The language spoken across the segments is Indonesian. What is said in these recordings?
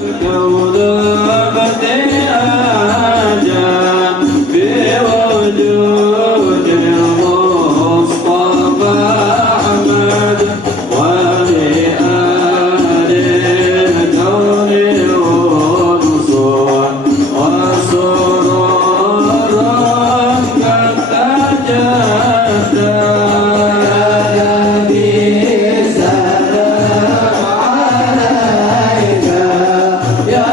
كون ابتهاجا بوجود المصطفى أحمد ولآل الكون ونصور وسرورا قد تجدد يا نبي سلام عليك يا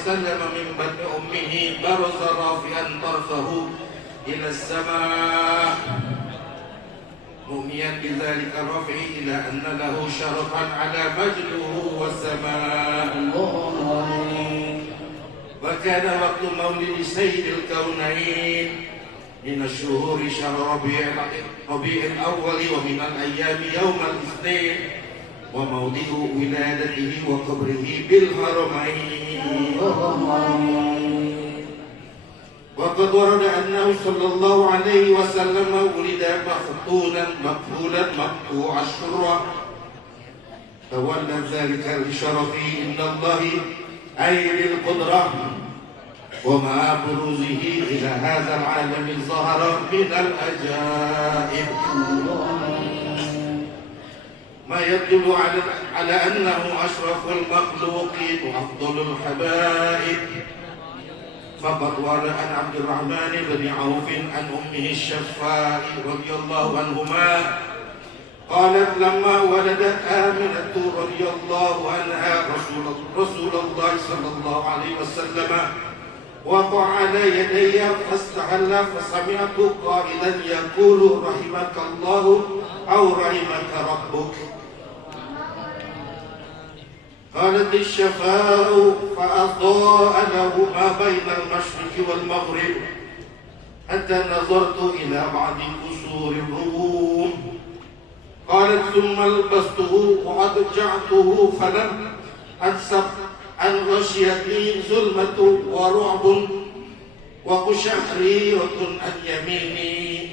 وسلم من بطن أمه برز رافعا طرفه إلى السماء مؤميا بذلك الرفع إلى أن له شرفا على مجده والسماء. وكان وقت مولد سيد الكونين من الشهور شهر ربيع الأول ومن الأيام يوم الاثنين وموضع ولادته وقبره بالحرمين. وقد ورد أنه صلى الله عليه وسلم ولد مختونا مكفولا مقطوع الشرة تولى ذلك لشرفه عند الله أي للقدرة ومع بروزه إلى هذا العالم ظهر من العجائب ما يدل على أنه أشرف المخلوقين وأفضل الحبائب. فقد ورد عن عبد الرحمن بن عوف عن أمه الشفاء رضي الله عنهما قالت لما ولدت آمنة رضي الله عنها رسول الله صلى الله عليه وسلم وقع على يدي فاستحل فسمعت قائلا يقول رحمك الله أو رحمك ربك. قالت الشفاء فأضاء له ما بين المشرق والمغرب حتى نظرت إلى بعض قصور الروم. قالت ثم لبسته وأضجعته فلم أنسب أن غشيتني ظلمة ورعب وقشعريرة عن يميني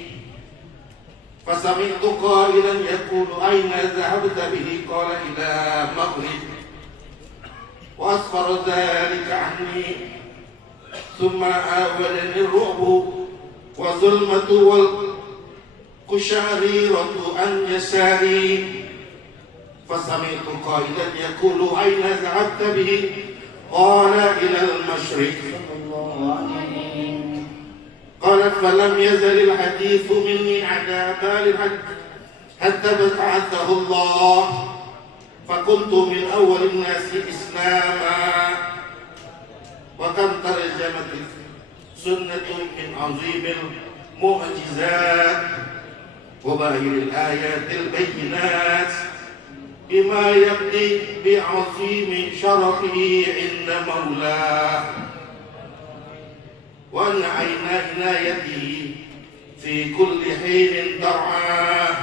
فسمعت قائلا يقول أين ذهبت به؟ قال إلى مغرب وأسفر ذلك عني ثم آولني الرعب وظلمة والقشعريرة عن يساري فسمعت قائلا يقول أين ذهبت به؟ قال إلى المشرق. قالت فلم يزل الحديث مني على بال حتى بعثه الله فكنت من أول الناس إسلاما. وكم ترجمت سنة من عظيم المعجزات وباهر الآيات البينات بما يبدي بعظيم شرفه عند مولاه وأن عين عنايته في كل حين ترعاه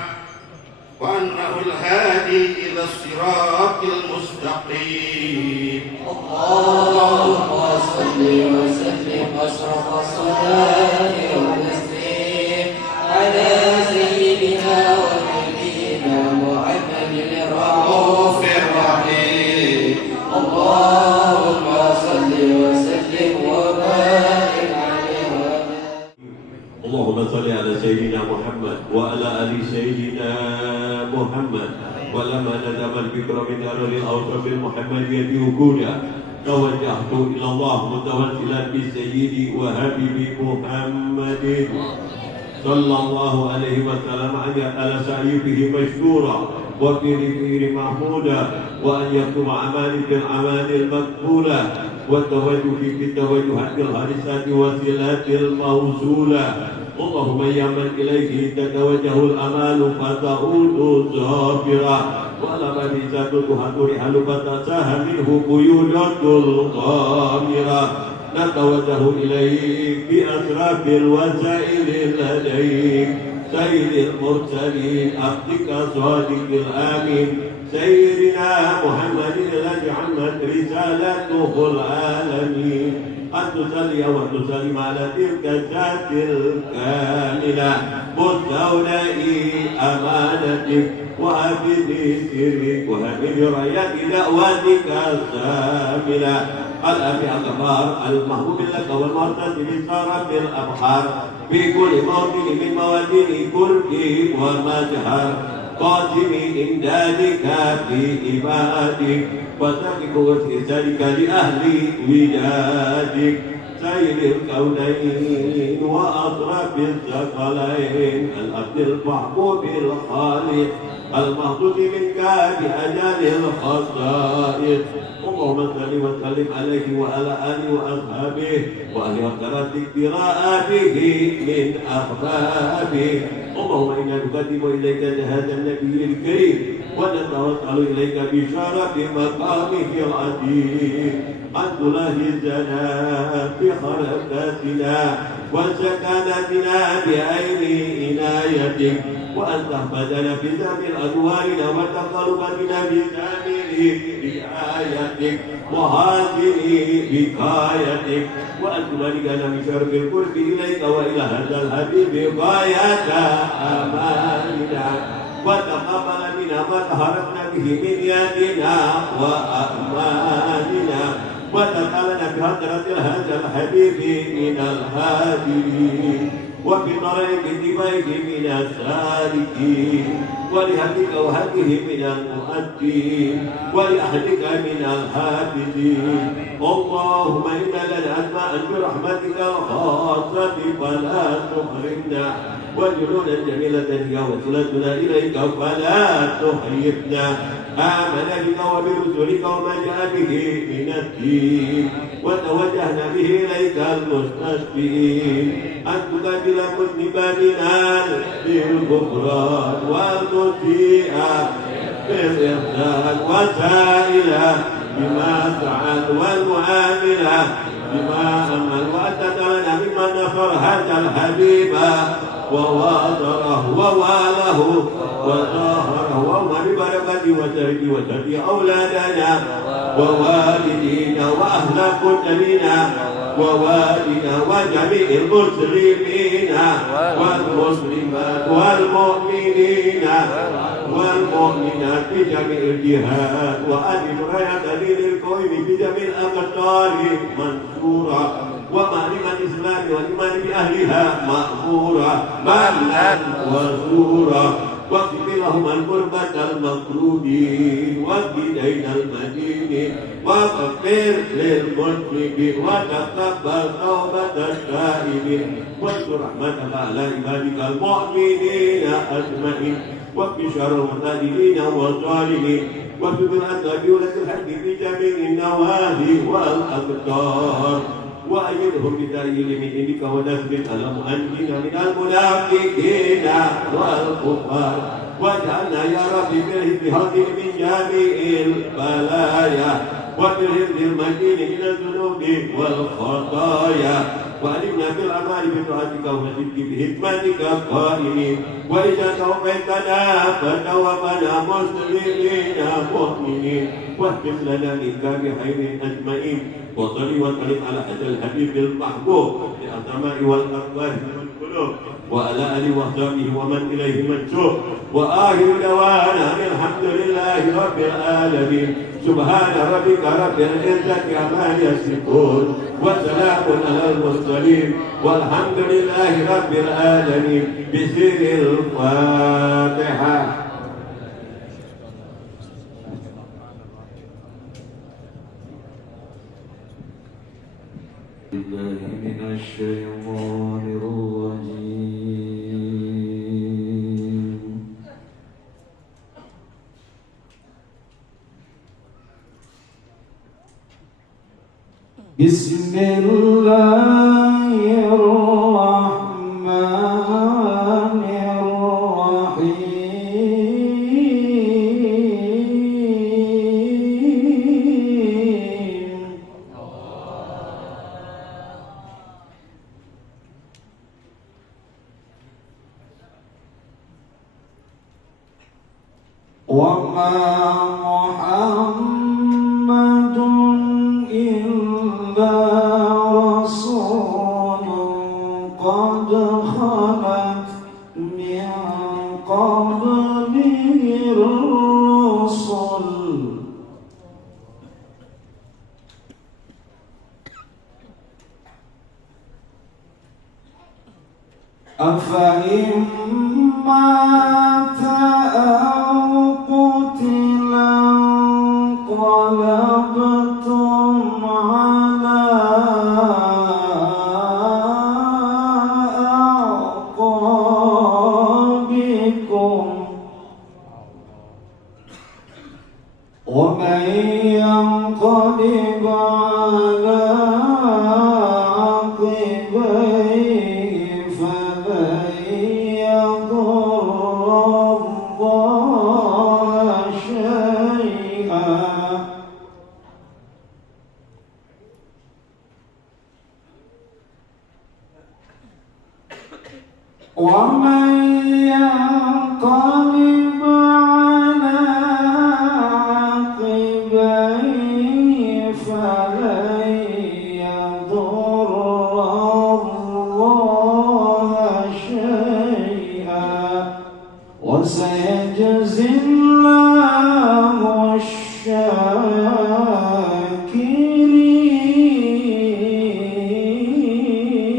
وأنه الهادي إلى الصراط المستقيم. اللهم صل وسلم أشرف الصلاة والتسليم على سيدنا ونبينا محمد الرؤوف الرحيم. اللهم صل وسلم وبارك عليه. اللهم صل على سيدنا محمد وعلى آل سيدنا محمد. ولما ندم الفكر من دار الأوصاف المحمدية وجودا توجهت إلى الله متوسلا بسيدي وحبيبي محمد صلى الله عليه وسلم أن يجعل سعيه به مشكورا وفي رفيق محمودا وأن يكتب أعمالي في الأعمال المقبولة والتوجه في التوجهات الحارسات وسيلات الموصولة. اللهم يا من إليه تتوجه الأمال فتعود صابرا ولما بيزادتها ترحل فتساها منه قيودات الغامرة. نتوجه إليك بأسراف الوسائل لديك سيد المرسلين عبدك صادق الآمين سيدنا محمد الذي عمت رسالته العالمين أن تصلي وتسلم على تلك الذات الكاملة مستودع أمانتك وحافظ سرك وحافظ رايات دعوتك الساملة الأبي الغفار المحبوب لك والمرتد بالشرف الأبحار في كل موطن من موادين كرك ومجهر قاسم إمدادك في عبادك وتقف وتسالك لأهل ودادك سيد الكونين وأطراف الثقلين الأبد المحبوب الخالق المحدود منك بأجل الخصائص. اللهم صل وسلم عليه وعلى آله وأصحابه وأهل وقراتك قراءاته من أخبابه. اللهم إنا نقدم إليك هذا النبي الكريم ونتوسل إليك بشرف مقامه العظيم أن تلاهزنا بحركاتنا وسكناتنا بعين عنايتك وأن تحفظنا بزامل أدوارنا وتقربنا بزامل رعايتك وهذه بقايتك وأن تبلغنا من شرف القرب إليك وإلى هذا الحبيب غاية أماننا وتقبل منا ما طهرنا به من يدنا وأعمالنا وتقبلنا بحضرة هذا الحبيب من الهادين وبطريق اتباعه من السالكين ولهديك وهديه من المؤدين ولأهلك من الحافظين. اللهم إنا لنا أسماء برحمتك الخاصة فلا تحرمنا وجنودا جميلة هي وصلتنا إليك فلا تحيفنا. آمن بك وبرسلك وما جاء به من الدين وتوجهنا به إليك المستسقين أن تقبل مذنباتنا بالغفران والمسيء بالإحسان وسائلا بما فعل والمعاملة بما أمل وأنت لنا ممن نصر هذا الحبيب وواصره وواله وظاهره وما ببركته وتركه وتركه أولادنا ووالدينا وأهل كتبنا ووالدنا وجميع المسلمين والمسلمات والمؤمنين والمؤمنات في جميع الجهات وأجب راية دين القوم في جميع الأقطار منصورة ومعلم الإسلام والإيمان بأهلها مأمورة مهلا وزورا واغفر لهم القربة المطلوبين والدين المدينين واغفر للمشركين وتقبل توبة التائبين واذكر رحمتك على عبادك المؤمنين أجمعين واكف شر المعتدين والظالمين واكتب أنت بولة الحق في جميع النواهي والأقطار وأيدهم بتأييد من عندك ونصر على مؤمنين من المنافقين والكفار واجعلنا يا رب بالهدى من جميع البلايا وبالهدى المجيد من الذنوب والخطايا وعلمنا بالأعمال بطاعتك وصدق بحكمتك قائمين وإذا توفيتنا فتوفنا مسلمين مؤمنين واختم لنا منك بخير أجمعين وصل وسلم على هذا الحبيب المحبوب للأسماء والأرواح والقلوب وعلى آله وصحبه ومن إليه منسوب وآخر دعوانا الحمد لله رب العالمين سبحان ربك رب العزة عما يصفون وسلام على المرسلين والحمد لله رب العالمين بسر الفاتحة. بالله من الشيطان الرجيم. بسم الله الرحمن الرحيم. وما محمد إلا رسول قد خلت من قبله الرسل أفإن مات أو قتل انقلبتم على أعقابكم ومن ينقلب على عقبيه فلن يضر الله شيئا ومن ينقلب على عقبيه فلن يضر الله شيئا وسيجزي الله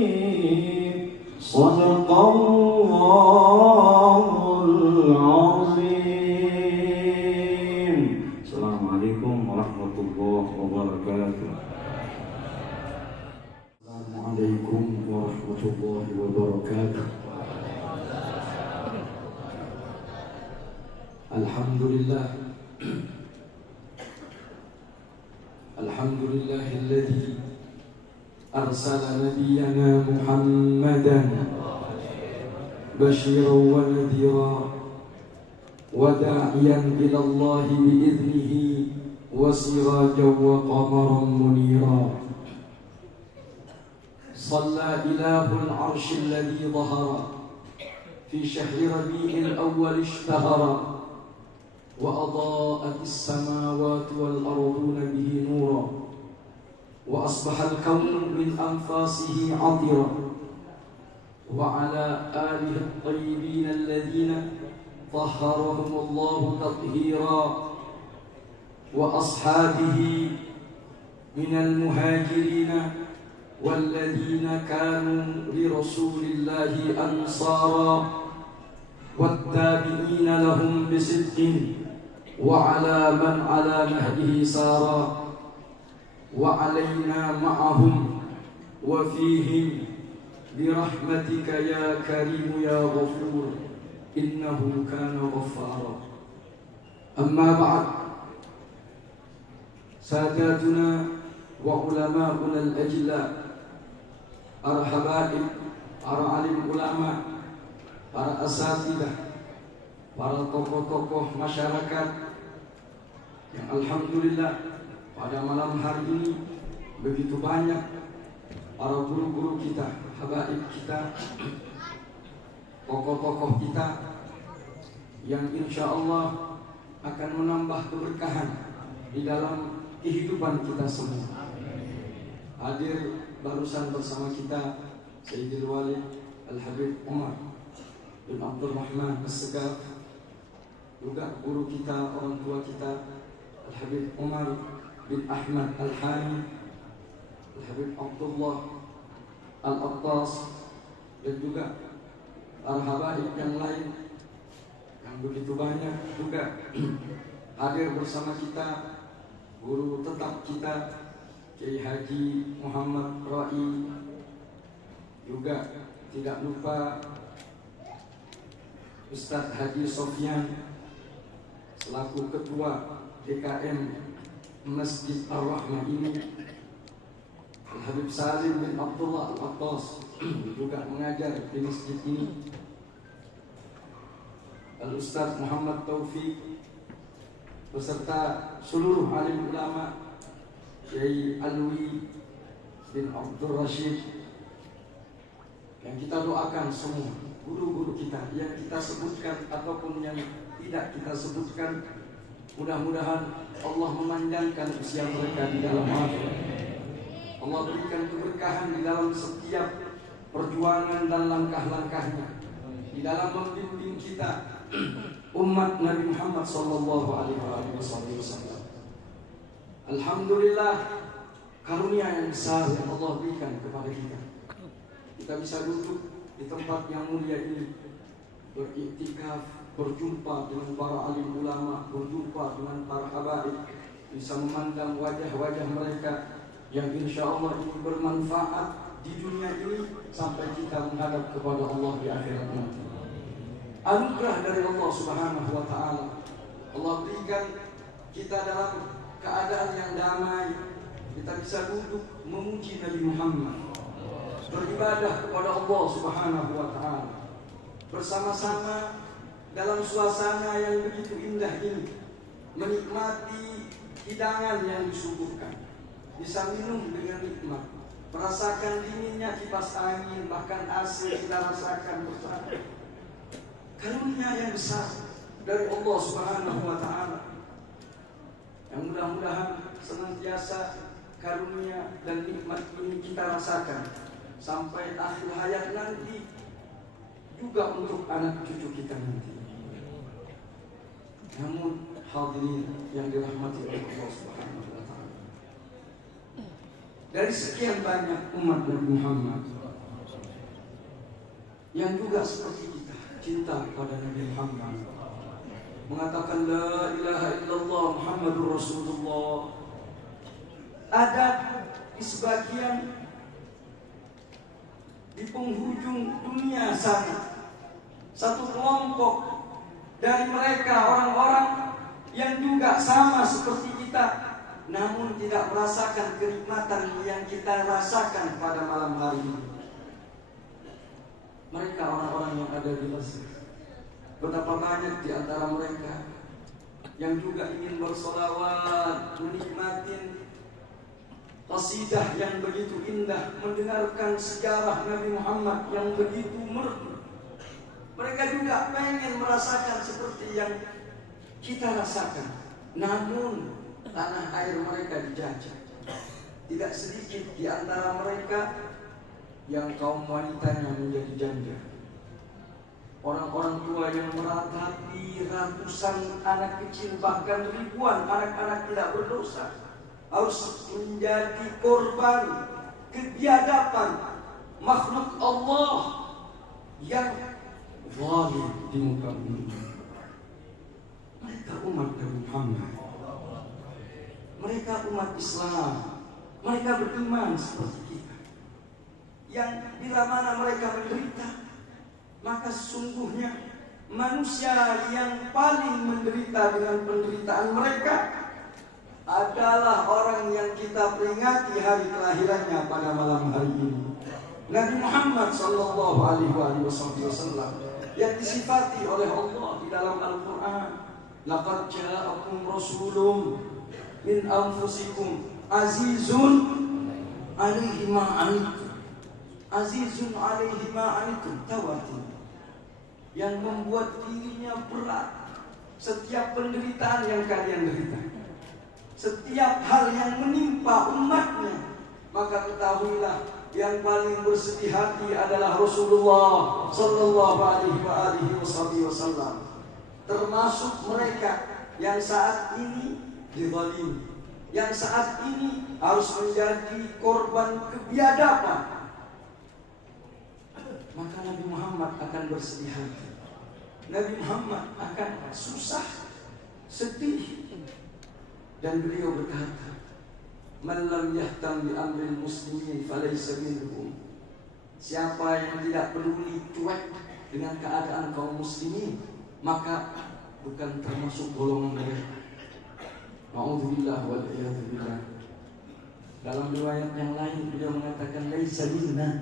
الشاكرين صدق الله العظيم. السلام عليكم ورحمة الله وبركاته. السلام عليكم ورحمة الله وبركاته. الحمد لله الحمد لله الذي أرسل نبينا محمدا بشيرا ونذيرا وداعيا إلى الله بإذنه وسراجا وقمرا منيرا صلى إله العرش الذي ظهر في شهر ربيع الأول اشتهر وأضاءت السماوات والأرضون به نورا وأصبح الكون من أنفاسه عطرا وعلى آله الطيبين الذين طهرهم الله تطهيرا وأصحابه من المهاجرين والذين كانوا لرسول الله أنصارا والتابعين لهم بصدق وعلى من على نهجه سارا وعلينا معهم وفيهم برحمتك يا كريم يا غفور إنه كان غفارا. أما بعد، ساداتنا وعلماؤنا الأجلاء، para habaib, para alim ulama, para asatidah, para tokoh-tokoh masyarakat yang alhamdulillah pada malam hari ini begitu banyak para guru-guru kita, habaib kita, tokoh-tokoh kita yang insya Allah akan menambah keberkahan di dalam kehidupan kita semua. Hadir barusan bersama kita Sayyidil Walid Al-Habib Umar bin Abdul Rahman As-Segaf, juga guru kita, orang tua kita Al-Habib Umar bin Ahmad Al-Hani, Al-Habib Abdullah Al-Attas, dan juga para habaib yang lain yang begitu banyak juga hadir bersama kita, guru tetap kita Kiai Haji Muhammad Rai, juga tidak lupa Ustadz Haji Sofyan selaku ketua DKM Masjid Ar-Rahmah ini, Al-Habib Salim bin Abdullah Al-Attas juga mengajar di masjid ini, Al-Ustadz Muhammad Taufik beserta seluruh alim ulama, Syekh Alwi bin Abdul Rashid, yang kita doakan semua guru-guru kita yang kita sebutkan ataupun yang tidak kita sebutkan, mudah-mudahan Allah memanjangkan usia mereka di dalam akhirat. Allah berikan keberkahan di dalam setiap perjuangan dan langkah-langkahnya di dalam membimbing kita umat Nabi Muhammad sallallahu alaihi wasallam. Alhamdulillah, karunia yang besar yang Allah berikan kepada kita. Kita bisa duduk di tempat yang mulia ini, beriktikaf, berjumpa dengan para alim ulama, berjumpa dengan para habaib, bisa memandang wajah-wajah mereka yang insya Allah ini bermanfaat di dunia ini sampai kita menghadap kepada Allah di akhirat nanti. Anugerah dari Allah Subhanahu wa Ta'ala. Allah berikan kita dalam keadaan yang damai, kita bisa duduk memuji Nabi Muhammad, beribadah kepada Allah Subhanahu wa Ta'ala bersama-sama dalam suasana yang begitu indah ini, menikmati hidangan yang disuguhkan, bisa minum dengan nikmat, merasakan dinginnya kipas angin, bahkan AC kita rasakan bersama. Karunia yang besar dari Allah Subhanahu wa Ta'ala, yang mudah-mudahan senantiasa karunia dan nikmat ini kita rasakan sampai akhir hayat nanti, juga untuk anak cucu kita nanti. Namun hadirin yang dirahmati oleh Allah Subhanahu wa Ta'ala, dari sekian banyak umat Nabi Muhammad yang juga seperti kita cinta kepada Nabi Muhammad, mengatakan la ilaha illallah Muhammadur Rasulullah, ada di sebagian di penghujung dunia sana satu kelompok dari mereka, orang-orang yang juga sama seperti kita, namun tidak merasakan kenikmatan yang kita rasakan pada malam hari ini. Mereka orang-orang yang ada di Mesir. Betapa banyak di antara mereka yang juga ingin bersolawat, menikmati qasidah yang begitu indah, mendengarkan sejarah Nabi Muhammad yang begitu merdu. Mereka juga pengen merasakan seperti yang kita rasakan, namun tanah air mereka dijajah. Tidak sedikit di antara mereka yang kaum wanitanya menjadi janda. Orang-orang tua yang meratapi ratusan anak kecil, bahkan ribuan anak-anak tidak berdosa, harus menjadi korban kebiadaban makhluk Allah yang zalim di muka bumi. Mereka umat Nabi Muhammad, mereka umat Islam, mereka beriman seperti kita, yang bila mana mereka menderita, maka sesungguhnya manusia yang paling menderita dengan penderitaan mereka adalah orang yang kita peringati hari kelahirannya pada malam hari ini, Nabi Muhammad sallallahu alaihi wasallam, yang disifati oleh Allah di dalam Al-Quran, laqad ja'akum rasulun min anfusikum azizun alaihi ma anittum, azizun alaihi ma anittum, tawatin, yang membuat dirinya berat setiap penderitaan yang kalian derita, setiap hal yang menimpa umatnya, maka ketahuilah yang paling bersedih hati adalah Rasulullah sallallahu alaihi wasallam, termasuk mereka yang saat ini dizalimi, yang saat ini harus menjadi korban kebiadaban. Maka Nabi Muhammad akan bersedih hati, Nabi Muhammad akan susah, sedih, dan beliau berkata, man lam yahtam bi amril muslimin falaysa minhum. Siapa yang tidak peduli, cuek dengan keadaan kaum muslimin, maka bukan termasuk golongan mereka. Ma'udzubillah wal iyadzu billah. Dalam riwayat yang lain beliau mengatakan laisa minna,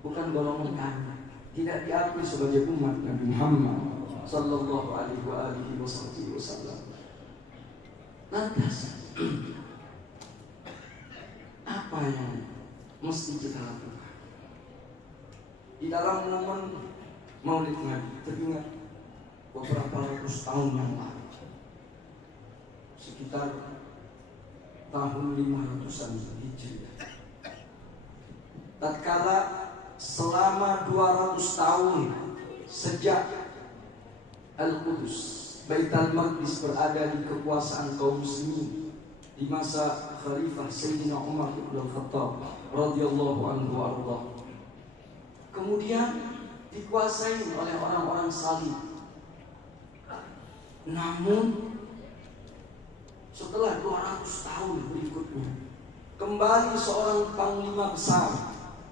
bukan golongan kami, tidak diakui sebagai umat Nabi Muhammad sallallahu alaihi wasallam. Lantas apa yang mesti kita lakukan di dalam momen Maulid Nabi? Teringat beberapa ratus tahun yang lalu, sekitar tahun 500-an Hijriah, tatkala selama 200 tahun sejak Al-Qudus, Baitul Maqdis berada di kekuasaan kaum muslimin di masa Khalifah Sayyidina Umar bin Khattab radhiyallahu anhu warḍah. Kemudian dikuasai oleh orang-orang salib. Namun setelah 200 tahun berikutnya, kembali seorang panglima besar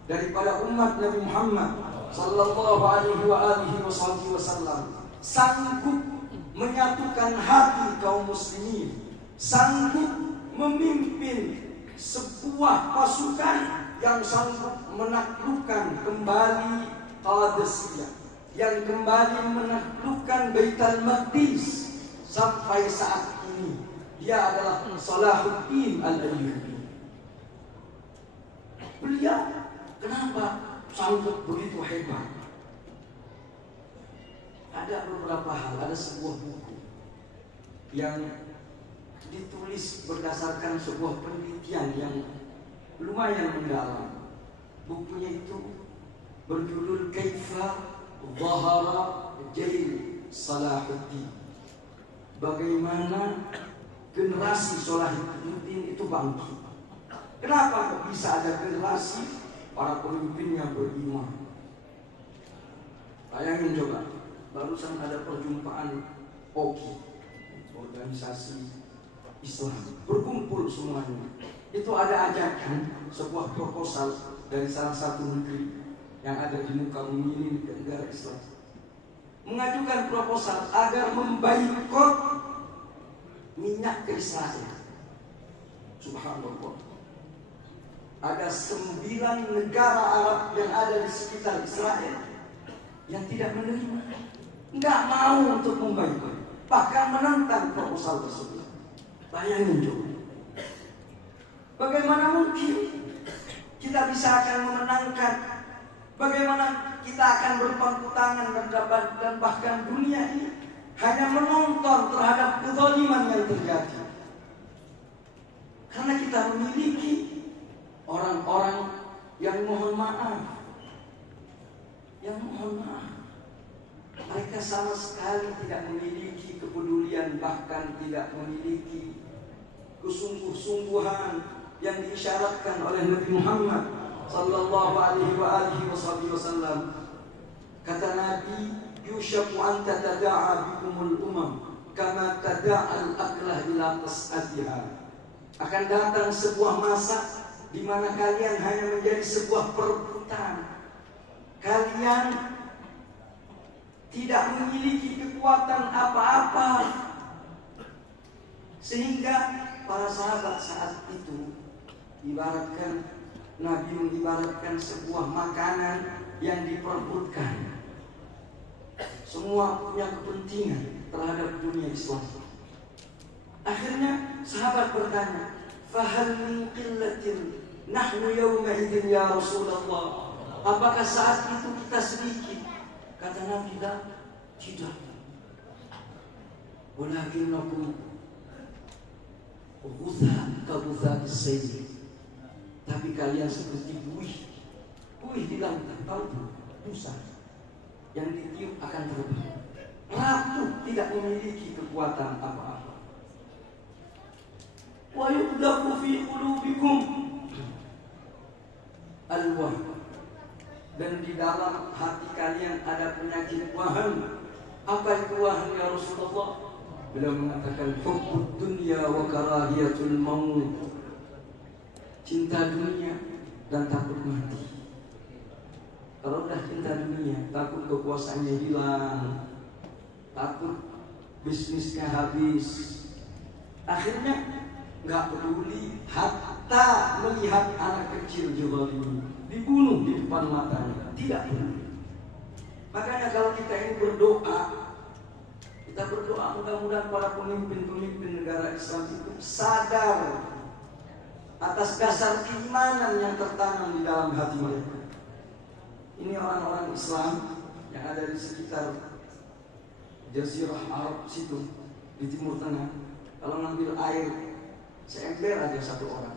daripada umat Nabi Muhammad sallallahu alaihi wasallam sanggup menyatukan hati kaum muslimin, sanggup memimpin sebuah pasukan yang sanggup menaklukkan kembali Qadisiyah, yang kembali menaklukkan Baitul Maqdis. Sampai saat ini dia adalah Salahuddin Al-Ayyubi. Beliau kenapa sanggup begitu hebat? Ada beberapa hal, ada sebuah buku yang ditulis berdasarkan sebuah penelitian yang lumayan mendalam. Bukunya itu berjudul Kaifa Dhahara Jail Salahuddin. Bagaimana generasi Salahuddin itu bangkit. Kenapa kok bisa ada generasi para pemimpinnya beriman? Bayangin coba, barusan ada perjumpaan OKI, organisasi Islam, berkumpul semuanya. Itu ada ajakan sebuah proposal dari salah satu negeri yang ada di muka bumi ini, negara Islam, mengajukan proposal agar memboikot minyak ke Israel. Subhanallah. Ada 9 negara Arab yang ada di sekitar Israel yang tidak menerima, nggak mau untuk memboikot, bahkan menentang proposal tersebut. Bayangin coba, bagaimana mungkin kita bisa akan memenangkan? Bagaimana kita akan berpangku tangan dan bahkan dunia ini hanya menonton terhadap kezaliman yang terjadi? Karena kita memiliki orang-orang yang mohon maaf, mereka sama sekali tidak memiliki kepedulian, bahkan tidak memiliki kesungguh-sungguhan yang diisyaratkan oleh Nabi Muhammad sallallahu alaihi wasallam. Kata Nabi, yushaku an tatada'a bikumul umam kama tada'al aklah ila qas'atiha. Akan datang sebuah masa di mana kalian hanya menjadi sebuah perebutan. Kalian tidak memiliki kekuatan apa-apa, sehingga para sahabat saat itu ibaratkan, Nabi mengibaratkan sebuah makanan yang diperebutkan. Semua punya kepentingan terhadap dunia Islam. Akhirnya sahabat bertanya, fahal min qillatin nahnu yawma idzin ya Rasulullah? Apakah saat itu kita sedikit? Kata Nabi, tidak. Walakinnakum ghutha ka ghutha'is sayl. Tapi kalian seperti buih di lautan, tahu busa yang ditiup akan terbang. Ratu tidak memiliki kekuatan apa-apa. Wa yudhafu fi qulubikum al-wahn, dan di dalam hati kalian ada penyakit wahan. Apa itu wahan ya Rasulullah? Beliau mengatakan hubbud dunya wa karahiyatul maut. Cinta dunia dan takut mati. Kalau udah cinta dunia, takut kekuasaannya hilang, takut bisnisnya habis, akhirnya nggak peduli hatta melihat anak kecil juga dibunuh di depan matanya, tidak peduli. Makanya kalau kita ini berdoa, kita berdoa mudah-mudahan para pemimpin-pemimpin negara Islam itu sadar atas dasar keimanan yang tertanam di dalam hati mereka. Ini orang-orang Islam yang ada di sekitar Jazirah Arab situ di Timur Tengah, kalau ngambil air seember aja satu orang,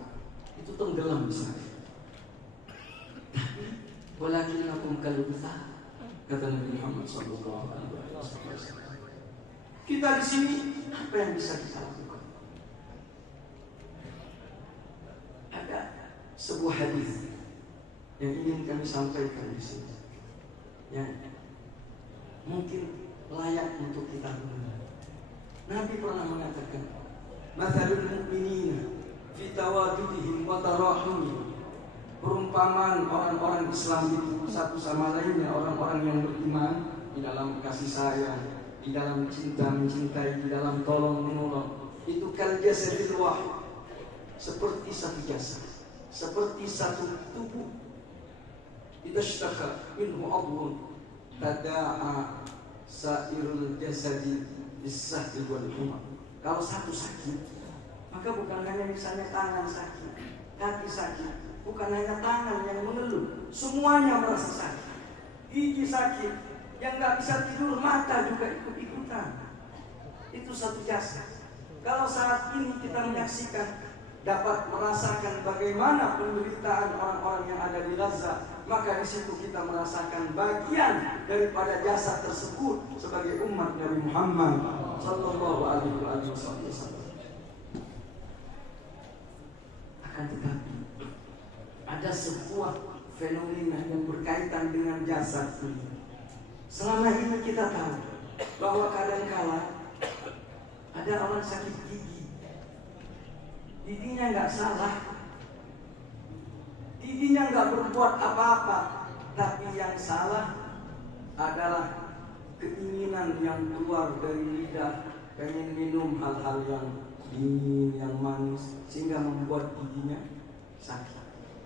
itu tenggelam di sana. Tapi walakinnakum kalbuthah, kata Nabi Muhammad sallallahu alaihi wasallam. Kita di sini apa yang bisa kita lakukan? Ada sebuah hadis yang ingin kami sampaikan di sini, yang mungkin layak untuk kita dengar. Nabi pernah mengatakan, "Matsalul mu'minina fi tawaddudihim wa tarahumihim." Perumpamaan orang-orang Islam itu satu sama lainnya, orang-orang yang beriman di dalam kasih sayang, di dalam cinta mencintai, di dalam tolong menolong. Itu kal jasadil wahid. seperti satu jasad, seperti satu tubuh. Idza ishtaka minhu 'adwun tada'a sa'irul jasadi bis-sahri wal humma. Kalau satu sakit, maka bukan hanya misalnya tangan sakit, kaki sakit, bukan hanya tangan yang mengeluh, semuanya merasa sakit. Gigi sakit, yang nggak bisa tidur, mata juga ikut-ikutan. Itu satu jasad. Kalau saat ini kita menyaksikan, dapat merasakan bagaimana penderitaan orang-orang yang ada di Gaza, maka di situ kita merasakan bagian daripada jasad tersebut sebagai umat Nabi Muhammad sallallahu alaihi wasallam. Akan tetapi ada sebuah fenomena yang berkaitan dengan jasad ini. Selama ini kita tahu bahwa kadang-kala ada orang sakit gigi, giginya nggak salah, giginya nggak berbuat apa-apa, tapi yang salah adalah keinginan yang keluar dari lidah, pengen minum hal-hal yang dingin, yang manis, sehingga membuat giginya sakit.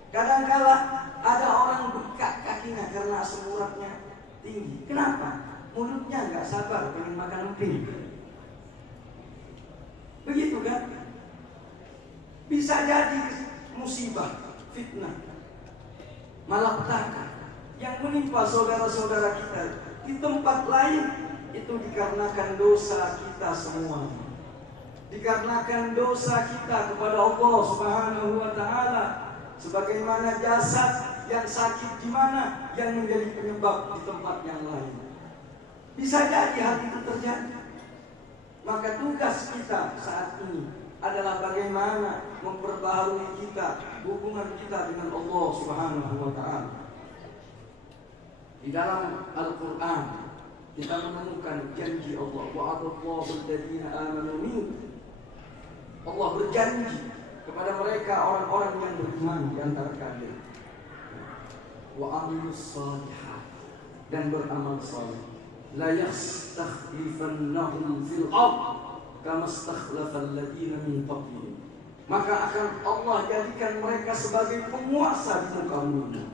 Kadang-kala ada orang bengkak kakinya karena asam uratnya tinggi. Kenapa? Mulutnya nggak sabar pengen makan emping. Begitu kan? Bisa jadi musibah, fitnah, malapetaka yang menimpa saudara-saudara kita di tempat lain, itu dikarenakan dosa kita semua. Dikarenakan dosa kita kepada Allah Subhanahu wa taala. Sebagaimana jasad yang sakit di mana yang menjadi penyebab di tempat yang lain. Bisa jadi hal itu terjadi. Maka tugas kita saat ini adalah bagaimana memperbaharui kita, hubungan kita dengan Allah Subhanahu wa taala. Di dalam Al-Qur'an kita menemukan janji Allah, wa'adallahu alladziina aamanu minkum. Allah berjanji kepada mereka orang-orang yang beriman di antara kalian. Wa amilus shalihat, dan beramal saleh. La yastakhlifannahum fil ardh kama istakhlafal ladzina min qablihim. Maka akan Allah jadikan mereka sebagai penguasa di muka bumi,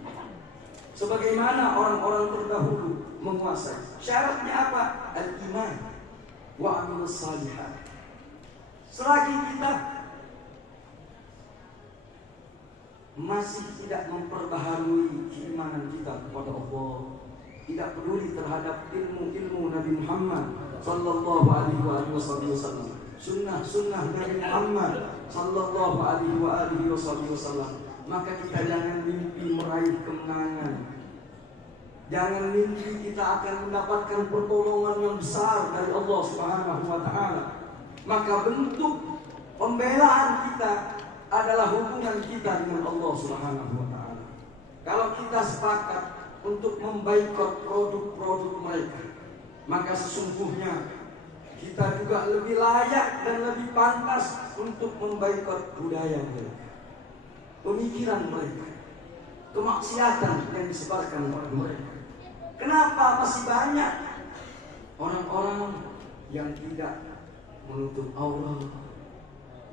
sebagaimana orang-orang terdahulu menguasai. Syaratnya apa? Al-iman wa amilus shalihat. Selagi kita masih tidak memperbaharui keimanan kita kepada Allah, tidak peduli terhadap ilmu Nabi Muhammad sallallahu alaihi wasallam, sunnah Nabi Muhammad sallallahu alaihi wasallam, maka kita jangan mimpi meraih kemenangan. Jangan mimpi kita akan mendapatkan pertolongan yang besar dari Allah Subhanahu wa taala. Maka bentuk pembelaan kita adalah hubungan kita dengan Allah Subhanahu wa taala. Kalau kita sepakat untuk memboikot produk-produk mereka, maka sesungguhnya kita juga lebih layak dan lebih pantas untuk memboikot budaya mereka, pemikiran mereka, kemaksiatan yang disebarkan oleh mereka. Kenapa masih banyak orang-orang yang tidak menutup aurat,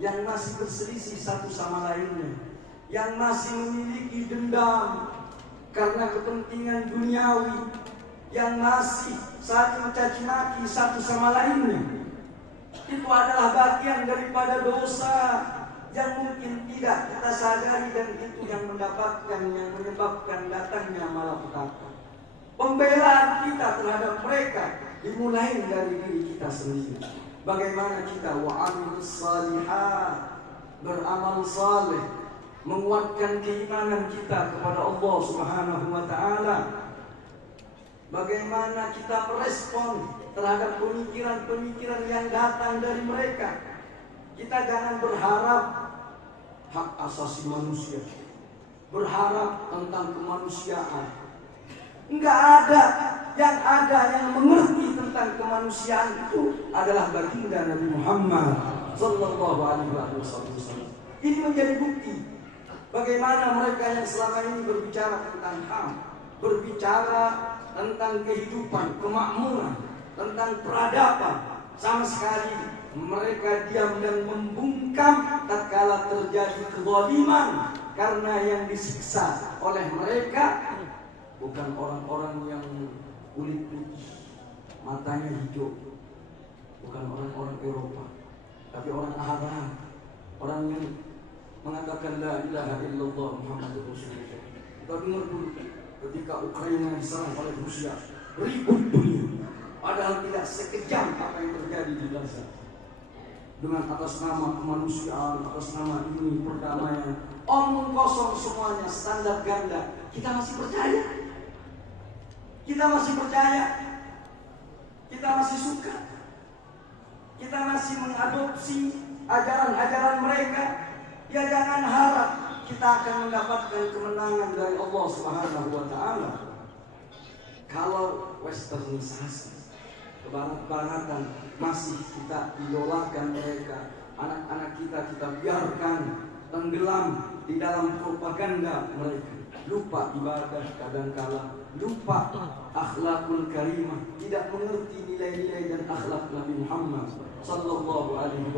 yang masih berselisih satu sama lainnya, yang masih memiliki dendam karena kepentingan duniawi, yang masih saling caci maki satu sama lainnya? Itu adalah bagian daripada dosa yang mungkin tidak kita sadari, dan itu yang menyebabkan datangnya malapetaka. Pembelaan kita terhadap mereka dimulai dari diri kita sendiri. Bagaimana kita wa'amilus shalihat, beramal saleh, menguatkan keimanan kita kepada Allah Subhanahu wa taala. Bagaimana kita merespon terhadap pemikiran-pemikiran yang datang dari mereka. Kita jangan berharap hak asasi manusia, berharap tentang kemanusiaan. Enggak ada. Yang ada yang mengerti tentang kemanusiaan itu adalah baginda Nabi Muhammad sallallahu alaihi wasallam. Ini menjadi bukti bagaimana mereka yang selama ini berbicara tentang HAM, berbicara tentang kehidupan, kemakmuran, tentang peradaban, sama sekali Mereka diam dan membungkam tatkala terjadi kezaliman, karena yang disiksa oleh mereka bukan orang-orang yang kulit putih, matanya hijau, bukan orang-orang Eropa, tapi orang Arab, orang yang mengatakan la ilaha illallah Muhammadur Rasulullah. Kita dengar dulu ketika Ukraina diserang oleh Rusia, ribut dunia, padahal tidak sekejam apa yang terjadi di Gaza. Dengan atas nama kemanusiaan, atas nama ini perdamaian, omong kosong semuanya, standar ganda. Kita masih percaya, kita masih percaya, kita masih suka, kita masih mengadopsi ajaran-ajaran mereka. Ya jangan harap kita akan mendapatkan kemenangan dari Allah Subhanahu wa Ta'ala kalau westernisasi, kebarat-baratan masih kita idolakan mereka. Anak-anak kita biarkan tenggelam di dalam propaganda mereka, lupa ibadah kadangkala, lupa akhlakul karimah, tidak mengerti nilai-nilai dan akhlak Nabi Muhammad sallallahu alaihi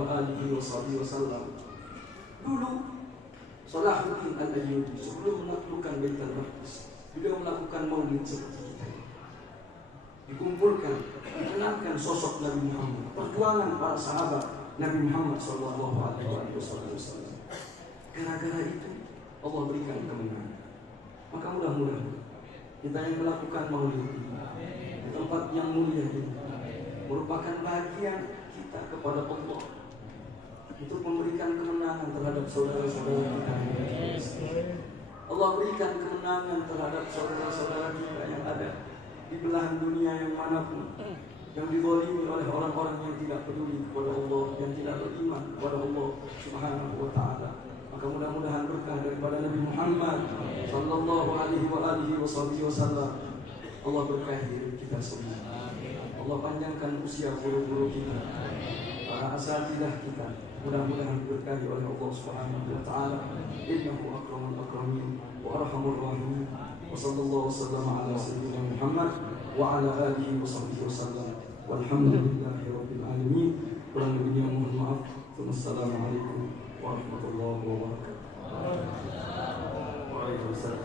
wasallam. Dulu Salahuddin Al-Ayyubi sebelum menaklukkan Baitul Maqdis, beliau melakukan maulid seperti kita. Dikumpulkan, dikenalkan sosok Nabi Muhammad, perjuangan para sahabat Nabi Muhammad sallallahu alaihi wasallam. Gara-gara itu Allah berikan kemenangan. Maka mudah-mudahan kita yang melakukan maulid di tempat yang mulia ini merupakan bagian kita kepada Allah untuk memberikan kemenangan terhadap saudara-saudara kita. Allah berikan kemenangan terhadap saudara-saudara kita yang ada di belahan dunia yang manapun, yang dizalimi oleh orang-orang yang tidak peduli kepada Allah, yang tidak beriman kepada Allah Subhanahu wa Ta'ala. Maka mudah-mudahan berkah daripada Nabi Muhammad sallallahu alaihi wasallam Allah berkahi hidup kita semua. Allah panjangkan usia guru-guru kita, para asatidzah kita, mudah-mudahan diberkahi oleh Allah Subhanahu wa Ta'ala. Innahu akramul akramin wa arhamur rahimin. Wa sallallahu wasallam ala sayyidina Muhammad wa ala alihi wa sahbihi wasallam. Walhamdulillahi rabbil alamin. Kurang lebihnya mohon maaf. Wassalamualaikum warahmatullahi wabarakatuh. Waalaikumsalam.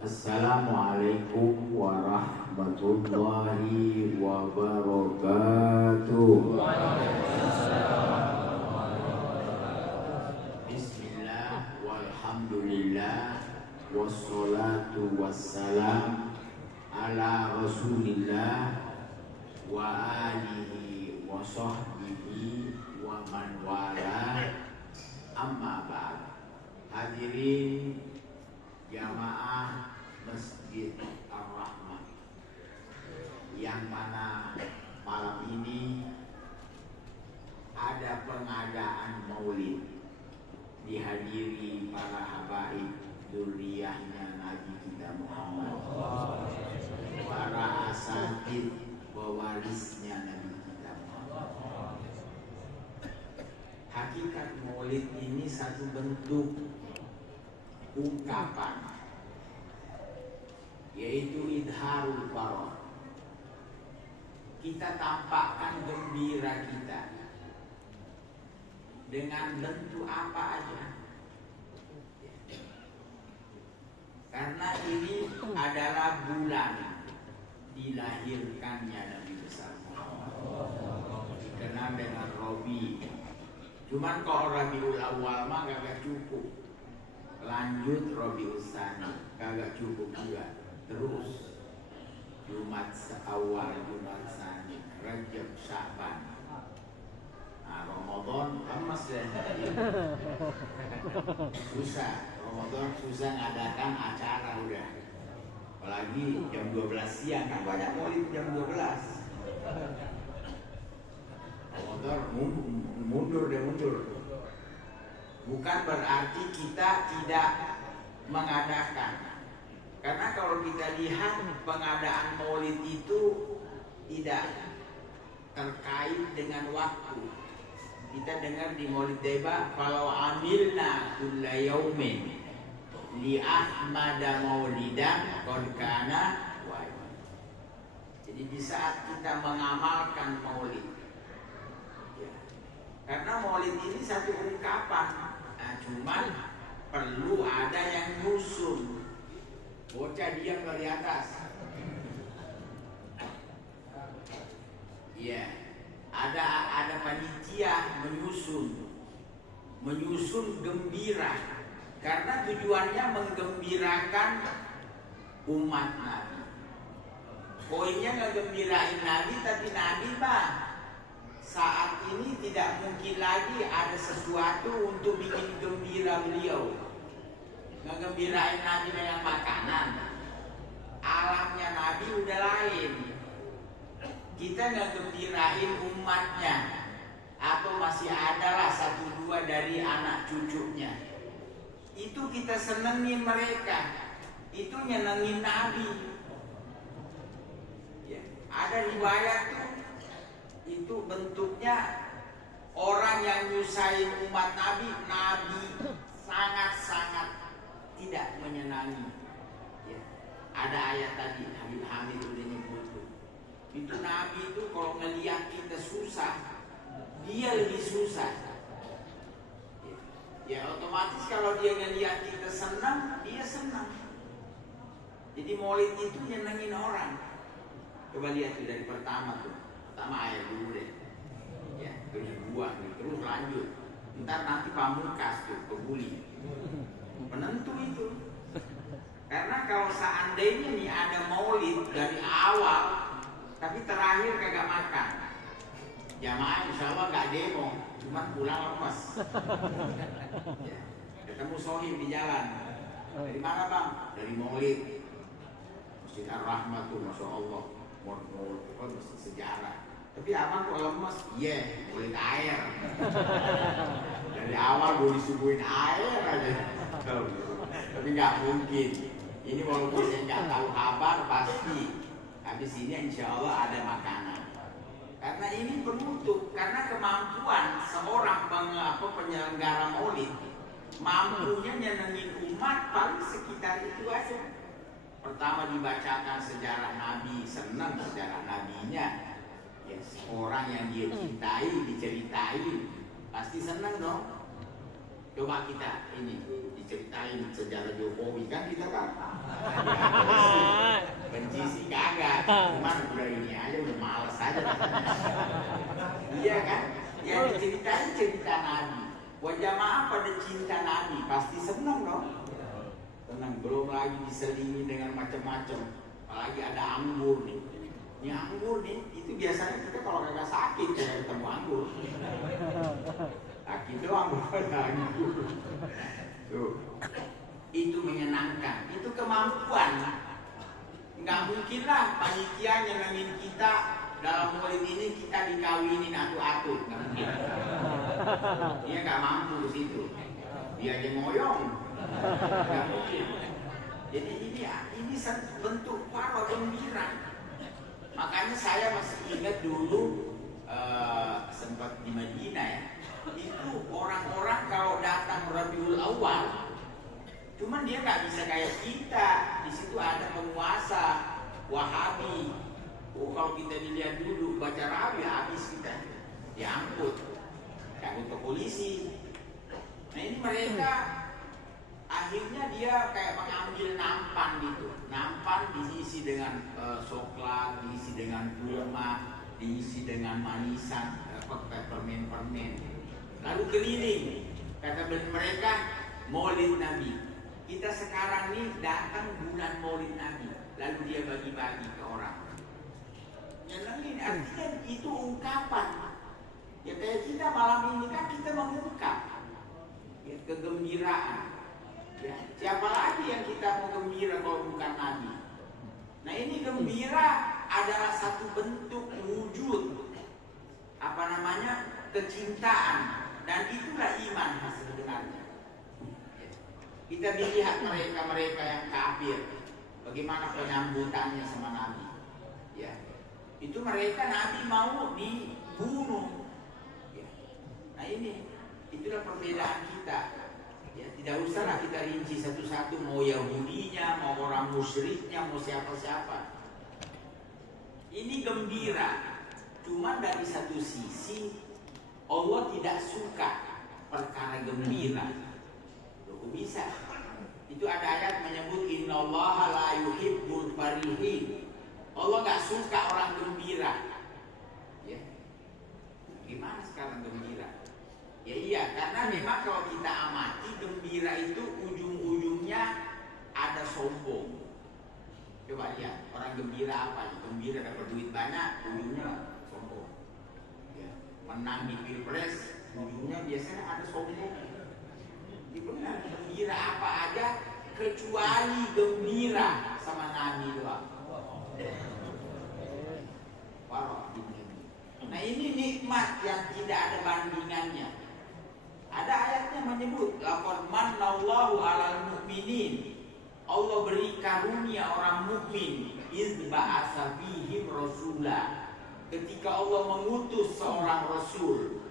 Assalamualaikum warahmatullahi wabarakatuh. Bismillah walhamdulillah wassalatu wassalam ala rasulillah wa alihi wa sahbihi wa man wala, amma ba'd. Hadirin jamaah Masjid Ar-Rahmah, yang mana malam ini ada pengadaan maulid dihadiri para habaib dzurriyyahnya Nabi kita Muhammad, para asatidz pewarisnya Nabi kita Muhammad. Hakikat maulid ini satu bentuk ungkapan, yaitu idharul farah. Kita tampakkan gembira kita dengan bentuk apa aja, karena ini adalah bulan dilahirkannya Nabi besar Muhammad, dikenal dengan Rabi. Cuman kalau Rabiul Awal mah gak cukup, lanjut Rabiul Tsani kagak cukup juga, terus Jumat Awal, Jumat Tsani, Rajab, Sya'ban. Nah, Ramadan kan masih susah. Ramadan susah ngadakan acara udah. Apalagi jam 12 siang kan banyak maulid jam 12. Ramadan mundur. Bukan berarti kita tidak mengadakan. Karena kalau kita lihat pengadaan maulid itu tidak terkait dengan waktu. Kita dengar di Maulid Deba, kalau amilna kulla yaumin li ahmada maulidan qad kana wajib. Jadi di saat kita mengamalkan maulid, Karena maulid ini satu ungkapan. Nah, cuman perlu ada yang nyusun. Bocah diam dari atas. Iya, ada panitia menyusun gembira. Karena tujuannya menggembirakan umat Nabi. Poinnya ngegembirain Nabi, tapi Nabi saat ini tidak mungkin lagi ada sesuatu untuk bikin gembira beliau. Ngegembirain Nabi dengan makanan. Alamnya Nabi udah lain. Kita ngegembirain umatnya, atau masih adalah 1-2 dari anak cucunya. Itu kita senengin mereka. Itu nyenengin Nabi. Ya, ada riwayat tuh, itu bentuknya orang yang nyusahin umat Nabi sangat-sangat tidak menyenangi. Ya, ada ayat tadi Habib Hamid udah nyebut tuh. Itu Nabi itu kalau ngeliat kita susah, dia lebih susah. Ya otomatis kalau dia ngeliat kita senang, dia senang. Jadi maulid itu nyenengin orang. Coba lihat tuh dari pertama tuh. Pertama ayat dulu deh. Ya, terus 2, terus lanjut. Ntar nanti pamungkas tuh, kebuli. Penentu itu. Karena kalau seandainya nih ada maulid dari awal, tapi terakhir kagak makan, jamaah insya Allah gak demo, cuma pulang lemes. Ya, ketemu sohib di jalan. Dari mana bang? Dari maulid. Masjid Ar-Rahmat tuh, masya Allah. Masjid sejarah. Tapi aman kok lemes? Iya, maulid air. Dari awal gue disuguhin air aja. Tapi nggak mungkin. Ini walaupun saya nggak tahu kabar pasti. Habis ini insya Allah ada makanan. Karena ini penutup. Karena kemampuan seorang penyelenggara maulid, mampunya nyenengin umat paling sekitar itu aja. Pertama dibacakan sejarah Nabi, senang sejarah Nabinya. Yes, orang yang dia cintai diceritain, pasti senang dong. Coba kita ini diceritain sejarah Jokowi, kan kita kan benci sih kagak, cuman udah ini aja udah males aja. Iya kan? Ya diceritain cerita Nabi. Buat jamaah pada cinta Nabi pasti senang dong. Senang, belum lagi diselingi dengan macam-macam. Apalagi ada anggur nih. Ini anggur nih, itu biasanya kita kalau kagak sakit ya ketemu anggur. Sakit doang bukan anggur. Tuh. Itu menyenangkan, itu kemampuan. Nggak mungkin lah panitia nyenengin kita dalam maulid ini kita dikawinin atu-atu, nggak mungkin. Dia nggak mampu di situ. Dia aja ngoyong, nggak mungkin. Jadi ini bentuk para gembira. Makanya saya masih ingat dulu sempat di Madinah ya. Itu orang-orang kalau datang Rabiul Awal, cuman dia nggak bisa kayak kita. Di situ ada penguasa Wahabi. Oh, kalau kita dilihat dulu baca Rabi habis kita diangkut ke polisi. Nah ini mereka akhirnya dia kayak mengambil nampan gitu. Nampan diisi dengan coklat, diisi dengan kurma, diisi dengan manisan, permen-permen. Lalu keliling, kata mereka maulid Nabi. Kita sekarang nih datang bulan maulid Nabi, lalu dia bagi-bagi ke orang. Nyenengin, artinya itu ungkapan. Ya kayak kita malam ini kan kita mengungkap ya, kegembiraan. Ya, siapa lagi yang kita mau gembira kalau bukan Nabi? Nah ini gembira adalah satu bentuk wujud kecintaan, dan itulah iman sebenarnya. Kita dilihat mereka yang kafir, bagaimana penyambutannya sama Nabi. Ya, itu mereka Nabi mau dibunuh. Ya. Nah itulah perbedaan kita. Ya, tidak usahlah kita rinci satu-satu, mau Yahudinya, mau orang musyriknya, mau siapa-siapa. Ini gembira, cuma dari satu sisi Allah tidak suka perkara gembira. Loh, kok bisa? Itu ada ayat menyebut innallaha la yuhibbul farihin. Allah nggak suka orang gembira. Ya. Gimana sekarang gembira? Ya iya, karena memang kalau kita amati gembira itu ujung-ujungnya ada sombong. Coba lihat, orang gembira apa? Gembira dapat duit banyak, ujungnya sombong. Ya. Menang di pilpres, ujungnya biasanya ada sombong. Ini benar, gembira apa aja kecuali gembira sama Nabi doang. Nah ini nikmat yang tidak ada bandingannya. Ada ayatnya menyebut laqad manallahu 'alal mu'minin. Allah beri karunia orang mukmin iz ba'atsa fihim rasula. Ketika Allah mengutus seorang rasul.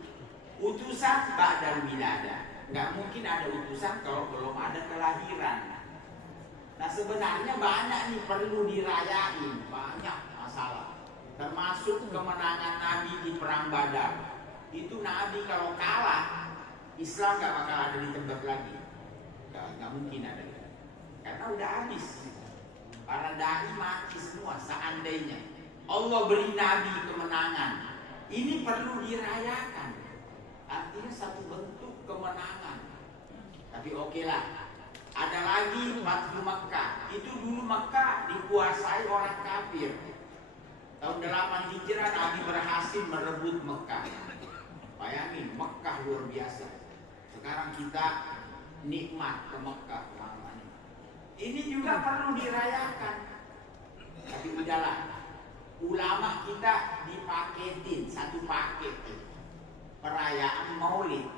Utusan ba'dal wiladah. Enggak mungkin ada utusan kalau belum ada kelahiran. Nah sebenarnya banyak nih perlu dirayain, banyak masalah. Termasuk kemenangan Nabi di perang Badar. Itu Nabi kalau kalah, Islam gak bakal ada di tempat lagi. Gak mungkin ada. Karena udah habis. Para dai mati semua seandainya. Allah beri Nabi kemenangan. Ini perlu dirayakan. Artinya satu bentuk kemenangan. Tapi oke lah. Ada lagi Fathu Makkah. Itu dulu Makkah dikuasai orang kafir. Tahun 8 Hijrah Nabi berhasil merebut Mekah. Bayangin, Mekah luar biasa. Sekarang kita nikmat ke Mekah. Ini juga perlu dirayakan. Tapi udahlah, ulama kita dipaketin satu paket perayaan Maulid.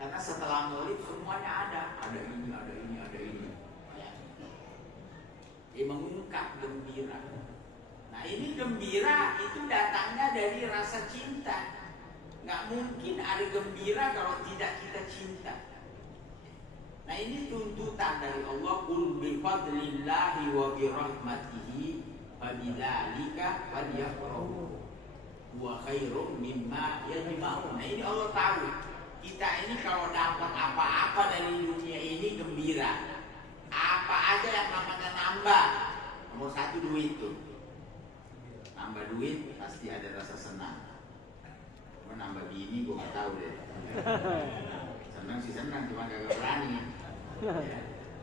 Karena setelah Maulid semuanya ada. Ada ini, ada ini, ada ini. Dia mengungkap gembira. Nah ini gembira itu datangnya dari rasa cinta. Nggak mungkin ada gembira kalau tidak kita cinta. Nah ini tuntutan dari Allah. Qul bi fadlillahi wa bi rahmatihi fabidzalika falyafrahu wa khairum mimma yajma'un. Nah ini Allah tahu kita ini kalau dapat apa-apa dari dunia ini gembira. Apa aja yang namanya nambah. Nomor satu duit tuh. Nambah duit pasti ada rasa senang. Mau nambah bini gue gak tahu deh. Senang sih senang, cuma gak berani.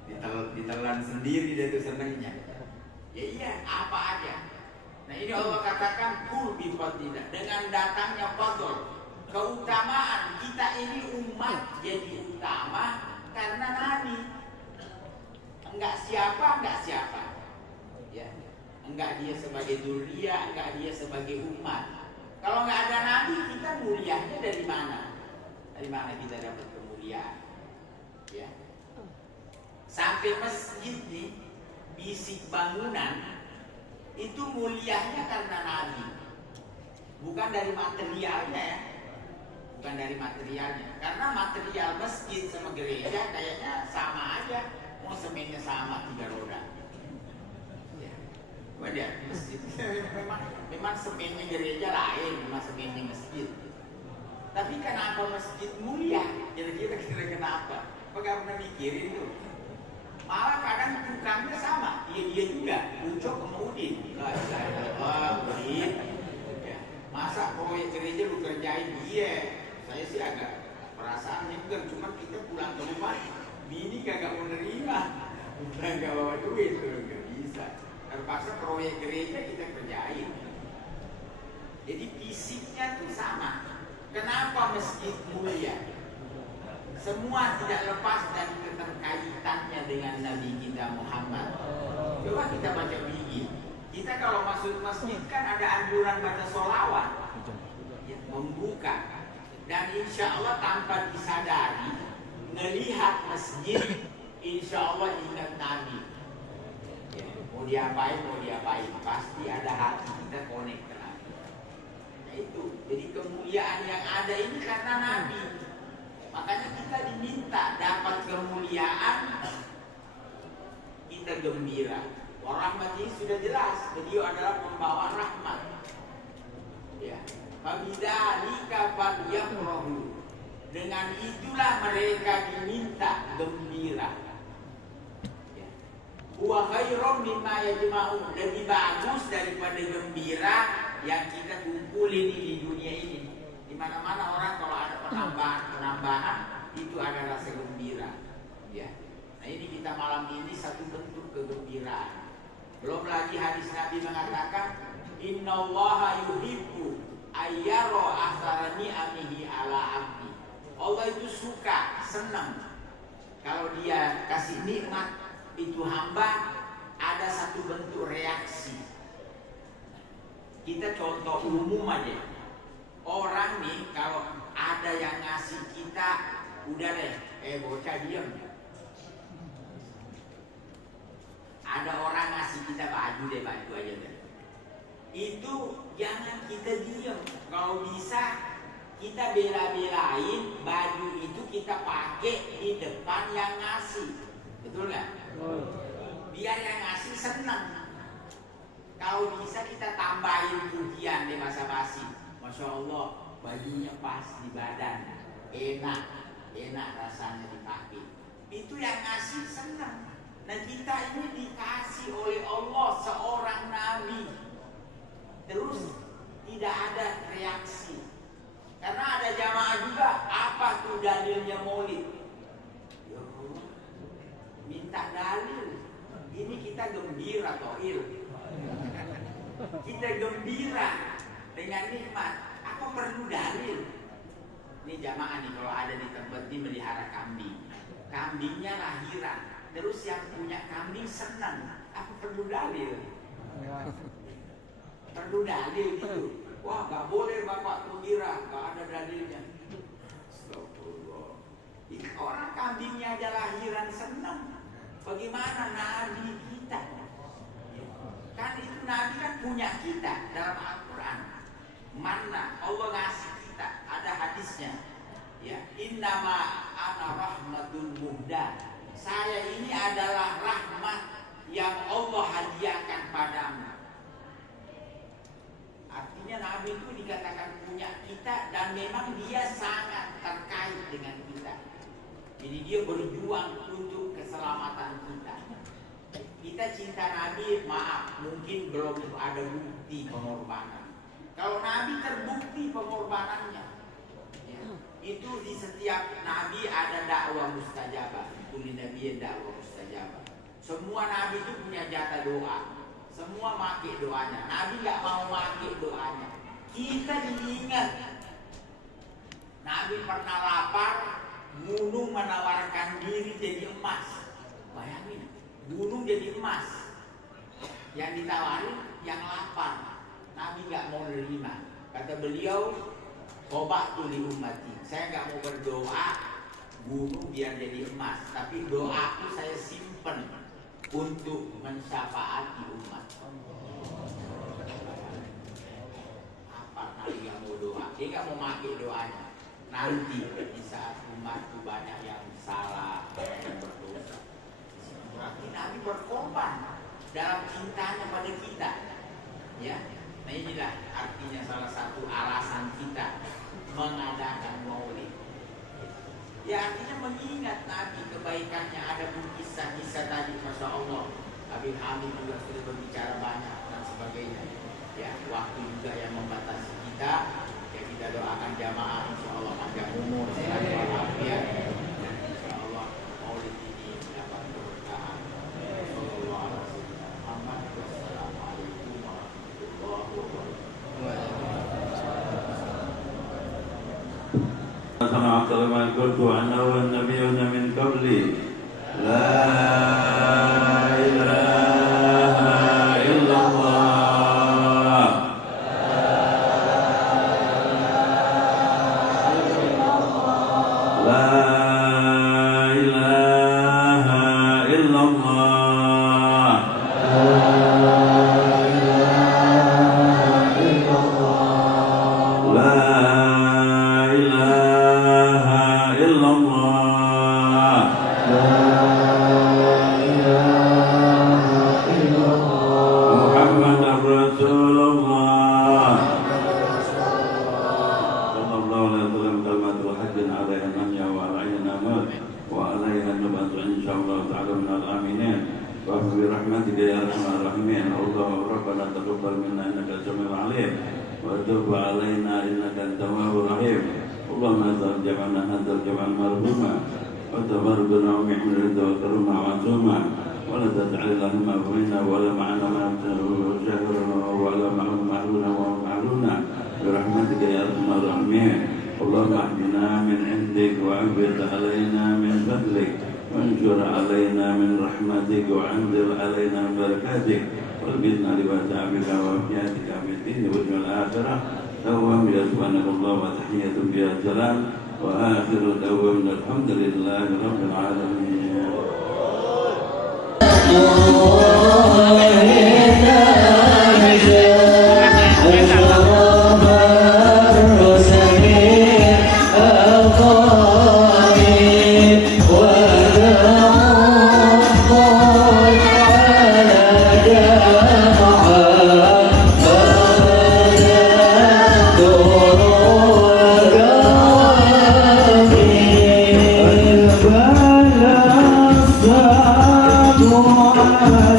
Ya, ditelan sendiri dia tuh senangnya. Ya iya, apa aja. Nah ini Allah katakan kul bi fadlillah, dengan datangnya fadl, keutamaan kita ini umat jadi utama karena Nabi. Enggak siapa, ya. Enggak dia sebagai dzurriyyah, enggak dia sebagai umat. Kalau enggak ada Nabi, kita mulianya dari mana? Dari mana kita dapat kemuliaan? Ya. Sampai masjid nih, bisik bangunan itu mulianya karena Nabi. Bukan dari materialnya ya. Bukan dari materialnya. Karena material masjid sama gereja kayaknya sama aja. Mau semennya sama 3 roda. Ya. Wajar masjid. memang semennya gereja lain, memang semennya masjid. Tapi kenapa masjid mulia? Kira-kira kenapa? Apa gak pernah mikirin tuh? Malah kadang tukangnya sama, dia juga Ucok kemudian. Masa proyek gereja lu kerjain dia? Saya sih agak perasaan enggak, cuma kita pulang ke rumah, bini kagak mau nerima, nggak bawa duit tuh, nggak bisa. Terpaksa proyek gereja kita kerjain. Jadi fisiknya tuh sama. Kenapa masjid mulia? Semua tidak lepas dari keterkaitannya dengan Nabi kita Muhammad. Coba kita baca biji. Kita kalau masuk masjid kan ada anjuran baca sholawat, ya, membuka. Dan insya Allah tanpa disadari, ngelihat masjid, insya Allah ingat Nabi. Ya, mau diapain, pasti ada hati kita connect ke Nabi. Nah itu, jadi kemuliaan yang ada ini karena Nabi. Makanya kita diminta dapat kemuliaan, kita gembira. Rahmat ini sudah jelas, beliau adalah pembawa rahmat. Ya, Fabidzalika falyafrahu. Dengan itulah mereka diminta gembira. Ya. Huwa khairum mimma yajma'un. Lebih bagus daripada gembira yang kita kumpulin di dunia ini. Di mana-mana orang kalau ada penambahan itu ada rasa gembira. Ya. Nah ini kita malam ini satu bentuk kegembiraan. Belum lagi hadis Nabi mengatakan, Innallaha yuhibbu ayyara athara ni'amihi ala abdi. Allah itu suka, senang kalau dia kasih nikmat itu hamba ada satu bentuk reaksi. Kita contoh umum aja. Orang nih kalau ada yang ngasih kita, udah deh, bocah diam. Ada orang ngasih kita baju deh, baju aja deh. Itu jangan kita diam. Kalau bisa kita bela-belain baju itu kita pakai di depan yang ngasih. Betul nggak? Biar yang ngasih senang. Kalau bisa kita tambahin pujian di masa basi. Masya Allah, bajunya pas di badan, enak rasanya dipakai. Itu yang ngasih senang. Nah kita ini dikasih oleh Allah seorang nabi, terus tidak ada reaksi. Karena ada jamaah juga, apa tuh dalilnya maulid? Ya Allah, minta dalil. Ini kita gembira tohil. Kita gembira dengan nikmat. Apa perlu dalil? Ini jamaah nih kalau ada di tempat ini melihara kambing. Kambingnya lahiran. Terus yang punya kambing senang. Apa perlu dalil? Perlu dalil gitu. Wah, gak boleh bapak gembira, gak ada dalilnya. Astagfirullah. Orang kambingnya aja lahiran senang. Bagaimana nabi kita? Kan itu nabi kan punya kita dalam Al-Quran. Mana Allah ngasih kita, ada hadisnya. Ya, innama ana rahmatul muhda. Saya ini adalah rahmat yang Allah hadiahkan padamu. Artinya Nabi itu dikatakan punya kita dan memang dia sangat terkait dengan kita. Jadi dia berjuang untuk keselamatan kita. Kita cinta Nabi, maaf, mungkin belum ada bukti pengorbanan. Kalau Nabi terbukti pengorbanannya, ya, itu di setiap Nabi ada dakwah mustajabah. Kulli nabiyyin dakwah mustajabah. Semua Nabi itu punya jatah doa. Semua pakai doanya. Nabi gak mau pakai doanya. Kita diingat. Nabi pernah lapar, gunung menawarkan diri jadi emas. Bayangin, gunung jadi emas. Yang ditawarin yang lapar. Nabi gak mau nerima. Kata beliau, Qoba'tu li ummati. Saya gak mau berdoa gunung biar jadi emas, tapi doaku saya simpen untuk mensyafaati umat. Apa Nabi gak mau doa? Dia gak mau pakai doanya. Nanti di saat umatku banyak yang salah, banyak yang berdosa. Berarti Nabi berkorban dalam cintanya pada kita. Ya, nah inilah artinya salah satu alasan kita mengadakan maulid. Ya artinya mengingat Nabi kebaikannya. Ada pun kisah-kisah tadi, Masya Allah, Habib Hamid juga sudah berbicara banyak dan sebagainya. Ya, waktu juga yang membatasi kita. Ya kita doakan jamaah insya Allah panjang umur, sehat walafiat. Insya Allah maulid ini dapat berkah. Sallallahu alaihi Muhammad. Wassalamualaikum warahmatullahi wabarakatuh. سمعت لما قلت أنا والنبيون من قبلي لا إله إلا الله لا إله إلا الله واجعله من الآمنين برحمتك يا أرحم الراحمين. اللهم ربنا تقبل منا إنك السميع العليم وتب علينا إنك أنت التواب الرحيم. اللهم اجعل جمعنا هذا الجمع مرحوما وتفرقنا ومحمل رضا وكرما معصوما ولا تجعل اللهم بيننا ولا معنا ما شهرنا ولا معلونا ومعلونا برحمتك يا أرحم الراحمين. اللهم اهدنا من عندك وعبد علينا من فضلك وانشر علينا من رحمتك وانزل علينا من بركاتك والبسنا لباس عفوك وعافيتك في الدين والدنيا والآخرة. دوام يا سبحانك الله وتحية فيها السلام وآخر دوام الحمد لله رب العالمين. Allah